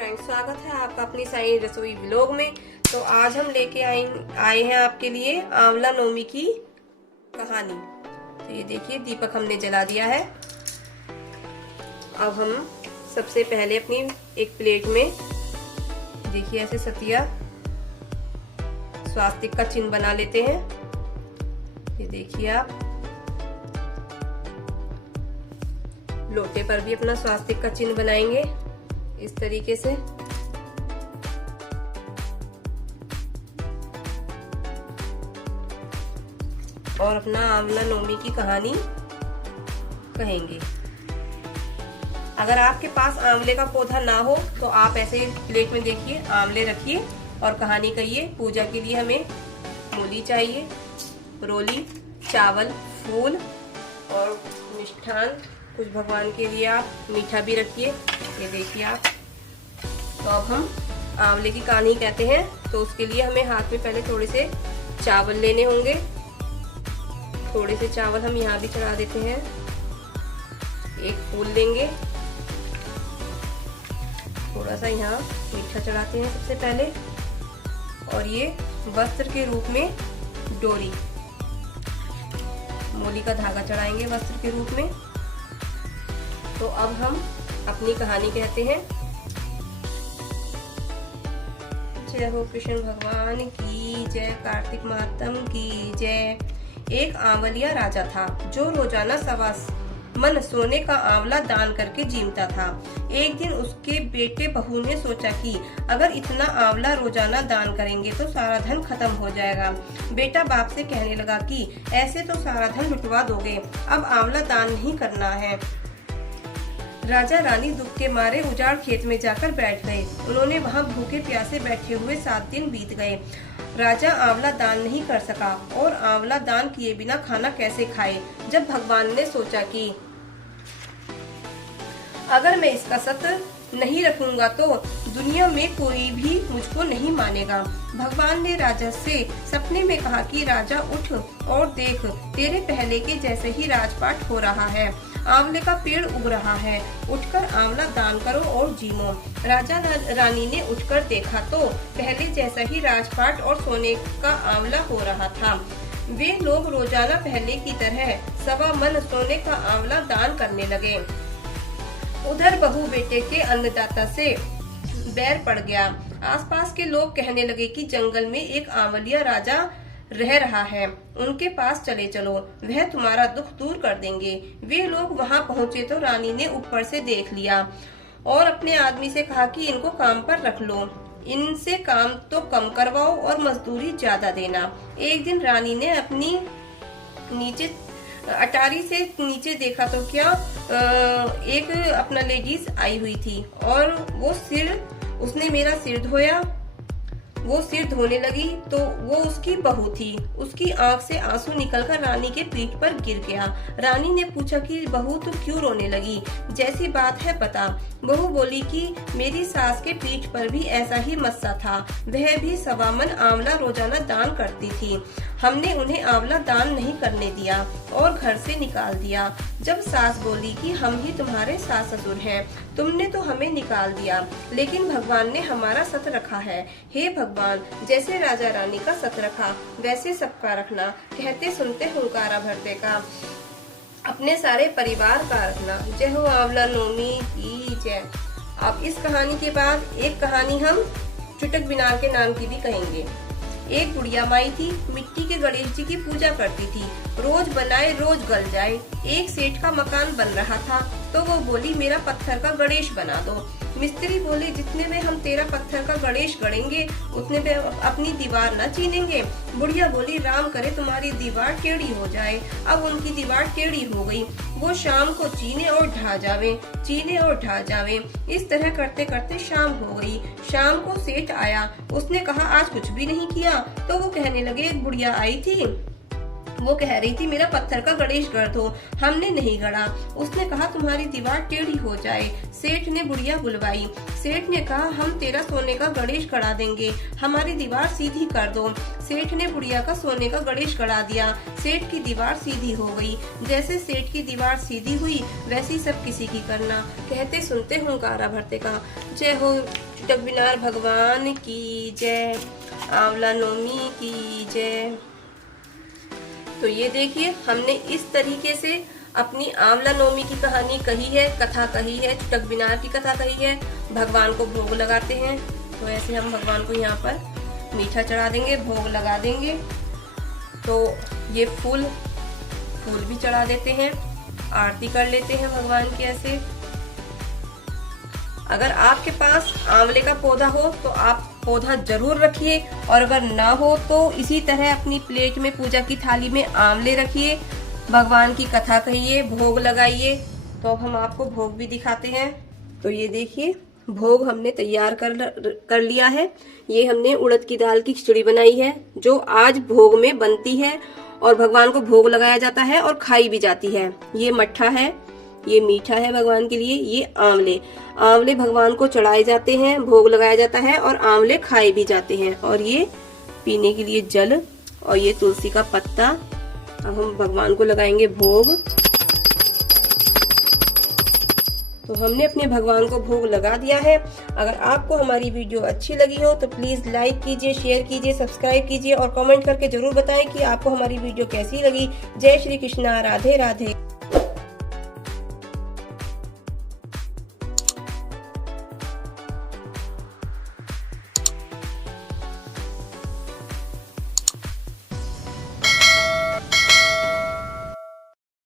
Friends, स्वागत है आपका अपनी साई रसोई व्लॉग में। तो आज हम लेके आए हैं आपके लिए आंवला नौमी की कहानी। तो ये देखिए, दीपक हमने जला दिया है। अब हम सबसे पहले अपनी एक प्लेट में देखिए ऐसे सतिया स्वास्तिक का चिन्ह बना लेते हैं। ये देखिए, आप लोटे पर भी अपना स्वास्तिक का चिन्ह बनाएंगे इस तरीके से। और अपना आंवला नौमी की कहानी कहेंगे। अगर आपके पास आंवले का पौधा ना हो तो आप ऐसे प्लेट में देखिए आंवले रखिए और कहानी कहिए। पूजा के लिए हमें मूली चाहिए, रोली, चावल, फूल और मिष्ठान। कुछ भगवान के लिए आप मीठा भी रखिए। ये देखिए आप। तो अब हम आंवले की कहानी कहते हैं। तो उसके लिए हमें हाथ में पहले थोड़े से चावल लेने होंगे। थोड़े से चावल हम यहाँ भी चढ़ा देते हैं। एक फूल लेंगे, थोड़ा सा यहाँ मीठा चढ़ाते हैं सबसे पहले। और ये वस्त्र के रूप में डोरी, मूली का धागा चढ़ाएंगे वस्त्र के रूप में। तो अब हम अपनी कहानी कहते हैं। जय हो कृष्ण भगवान की जय, कार्तिक मातम की जय। एक आंवलिया राजा था जो रोजाना 1.25 मन सोने का आंवला दान करके जीवता था। एक दिन उसके बेटे बहू ने सोचा कि अगर इतना आंवला रोजाना दान करेंगे तो सारा धन खत्म हो जाएगा। बेटा बाप से कहने लगा कि ऐसे तो सारा धन लुटवा दोगे, अब आंवला दान नहीं करना है। राजा रानी दुख के मारे उजाड़ खेत में जाकर बैठ गए। उन्होंने वहां भूखे प्यासे बैठे हुए 7 दिन बीत गए। राजा आंवला दान नहीं कर सका और आंवला दान किए बिना खाना कैसे खाए। जब भगवान ने सोचा कि अगर मैं इसका सत्य नहीं रखूंगा तो दुनिया में कोई भी मुझको नहीं मानेगा। भगवान ने राजा से सपने में कहा कि राजा उठ और देख, तेरे पहले के जैसे ही राजपाट हो रहा है। आंवले का पेड़ उग रहा है, उठकर आंवला दान करो और जीवो। राजा रानी ने उठकर देखा तो पहले जैसा ही राजपाट और सोने का आंवला हो रहा था। वे लोग रोजाना पहले की तरह 1.25 मन सोने का आंवला दान करने लगे। उधर बहू बेटे के अन्नदाता से बैर पड़ गया। आसपास के लोग कहने लगे कि जंगल में एक आंवलिया राजा रह रहा है, उनके पास चले चलो, वह तुम्हारा दुख दूर कर देंगे। वे लोग वहां पहुंचे तो रानी ने ऊपर से देख लिया और अपने आदमी से कहा कि इनको काम पर रख लो, इनसे काम तो कम करवाओ और मजदूरी ज्यादा देना। एक दिन रानी ने अपनी नीचे अटारी से नीचे देखा तो क्या एक अपना लेडीज आई हुई थी और उसने मेरा सिर धोया। वो सिर धोने लगी तो वो उसकी बहू थी। उसकी आंख से आंसू निकलकर रानी के पीठ पर गिर गया। रानी ने पूछा कि बहू तू क्यों रोने लगी, जैसी बात है बता। बहू बोली कि मेरी सास के पीठ पर भी ऐसा ही मस्सा था, वह भी 1.25 मन आंवला रोजाना दान करती थी। हमने उन्हें आंवला दान नहीं करने दिया और घर से निकाल दिया। जब सास बोली कि हम ही तुम्हारे सास ससुर हैं, तुमने तो हमें निकाल दिया, लेकिन भगवान ने हमारा सत रखा है। हे भगवान, जैसे राजा रानी का सत रखा वैसे सबका रखना। कहते सुनते हुंकारा भरते का, अपने सारे परिवार का रखना। जय हो आंवला नौमी की जय। अब इस कहानी के बाद एक कहानी हम चुटक बिनार के नाम की भी कहेंगे। एक बुढ़िया माई थी, मिट्टी के गणेश जी की पूजा करती थी। रोज बनाए रोज गल जाए। एक सेठ का मकान बन रहा था तो वो बोली मेरा पत्थर का गणेश बना दो। मिस्त्री बोले जितने में हम तेरा पत्थर का गणेश गढ़ेंगे उतने में अपनी दीवार न चीनेंगे। बुढ़िया बोली राम करे तुम्हारी दीवार टेढ़ी हो जाए। अब उनकी दीवार टेढ़ी हो गई। वो शाम को चीने और ढा जावे, चीने और ढा जावे। इस तरह करते करते शाम हो गई। शाम को सेठ आया। उसने कहा आज कुछ भी नहीं किया। तो वो कहने लगे एक बुढ़िया आई थी, वो कह रही थी मेरा पत्थर का गणेश गढ़ दो। हमने नहीं गढ़ा। उसने कहा तुम्हारी दीवार टेढ़ी हो जाए। सेठ ने बुढ़िया बुलवाई। सेठ ने कहा हम तेरा सोने का गणेश गढ़ा देंगे, हमारी दीवार सीधी कर दो। सेठ ने बुढ़िया का सोने का गणेश गढ़ा दिया। सेठ की दीवार सीधी हो गई। जैसे सेठ की दीवार सीधी हुई वैसी सब किसी की करना। कहते सुनते हुंकारा भरते का। जय हो चुटक बिनार भगवान की जय, आंवला नवमी की जय। तो ये देखिए हमने इस तरीके से अपनी आंवला नवमी की कहानी कही है, कथा कही है, चुटक बिनार की कथा कही है। भगवान को भोग लगाते हैं, तो ऐसे हम भगवान को यहाँ पर मीठा चढ़ा देंगे, भोग लगा देंगे। तो ये फूल भी चढ़ा देते हैं, आरती कर लेते हैं भगवान की ऐसे। अगर आपके पास आंवले का पौधा हो तो आप पौधा जरूर रखिए, और अगर ना हो तो इसी तरह अपनी प्लेट में पूजा की थाली में आंवले रखिए, भगवान की कथा कहिए, भोग लगाइए। तो अब हम आपको भोग भी दिखाते हैं। तो ये देखिए भोग हमने तैयार कर लिया है। ये हमने उड़द की दाल की खिचड़ी बनाई है, जो आज भोग में बनती है और भगवान को भोग लगाया जाता है और खाई भी जाती है। ये मट्ठा है, ये मीठा है भगवान के लिए। ये आंवले भगवान को चढ़ाए जाते हैं, भोग लगाया जाता है और आंवले खाए भी जाते हैं। और ये पीने के लिए जल, और ये तुलसी का पत्ता। अब हम भगवान को लगाएंगे भोग। तो हमने अपने भगवान को भोग लगा दिया है। अगर आपको हमारी वीडियो अच्छी लगी हो तो प्लीज लाइक कीजिए, शेयर कीजिए, सब्सक्राइब कीजिए और कमेंट करके जरूर बताएं कि आपको हमारी वीडियो कैसी लगी। जय श्री कृष्णा, राधे राधे।